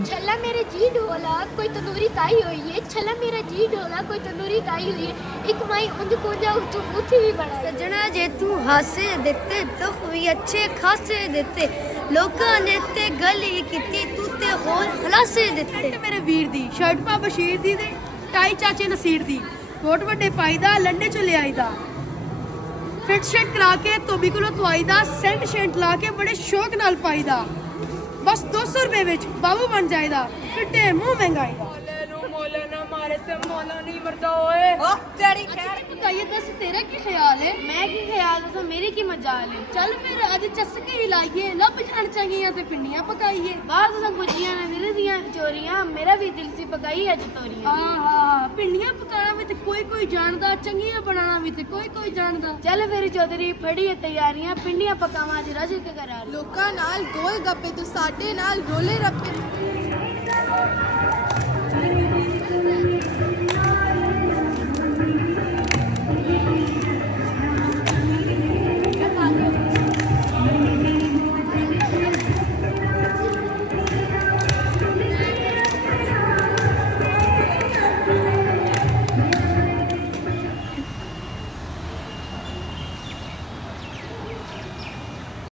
छल्ला मेरे जी ढोला कोई तंदूरी ताई हुई है, छल्ला मेरा जी ढोला कोई तंदूरी ताई हुई है, एक माई उंज को जाओ तू उठी भी बड़ा सजना जे तू हासे दिते दुख भी अच्छे खासे दिते लोकां ने ते गल ही कीती तू ते होर खलासे दिते मेरे वीर दी शर्ट पा बशीर दी ते टाई चाचे नसीर दी कोट ਵੱਡੇ ਪਾਈਦਾ ਲੰਡੇ ਚ ਲਿਆਈਦਾ ਫਿਟ ਸ਼ਰਟ ਕਰਾ ਕੇ ਧੋਬੀ ਕੋਲੋਂ ਧਵਾਈਦਾ ਸੈਂਟ ਸ਼ੈਂਟ ਲਾ ਕੇ ਬੜੇ ਸ਼ੌਕ ਨਾਲ ਪਾਈਦਾ ਬਸ 200 ਰੁਪਏ ਵਿੱਚ ਬਾਬੂ ਬਣ ਜਾਈਦਾ ਫਿੱਟੇ ਮੂੰਹ ਮਹਿੰਗਾਈ ਦਾ ਮੋਲਾ ਨਾ ਮਾਰੇ ਤੇ ਮੋਲਾ ਨਹੀਂ ਮਰਦਾ ਓਏ ਤੇਰੀ ਖੈਰ ਪਕਾਈਏ ਦੱਸ ਤੇਰਾ ਕੀ ਖਿਆਲ ਹੈ मैं की ख्याल दसो मेरी की मजाल है ਚੱਲ ਫਿਰ ਅੱਜ ਚਸਕੇ ਹੀ ਲਾਈਏ ਲੱਭ ਜਾਣ ਚਾਹੀਆਂ ਤੇ ਪਿੰਡੀਆਂ ਪਕਾਈਏ बाहर तो गुजिया ने मेरे दियां चोरियां मेरा भी दिल सी पकाई अज तोरियां ਆਹਾ ਪਿੰਡੀਆਂ ਪਕਾਉਣਾ ਵੀ ਤੇ ਕੋਈ ਜਾਣਦਾ ਚੰਗੀਆਂ ਬਣਾਉਣਾ ਵੀ ਤੇ ਕੋਈ ਜਾਣਦਾ चल फिर चौधरी फड़ी तैयारियां पिंडियां पकावा च रज के करा ਲੋਕਾਂ ਨਾਲ ਗੋਲ ਗੱਪੇ ਤੋਂ ਸਾਡੇ ਨਾਲ ਰੋਲੇ ਰੱਪੇ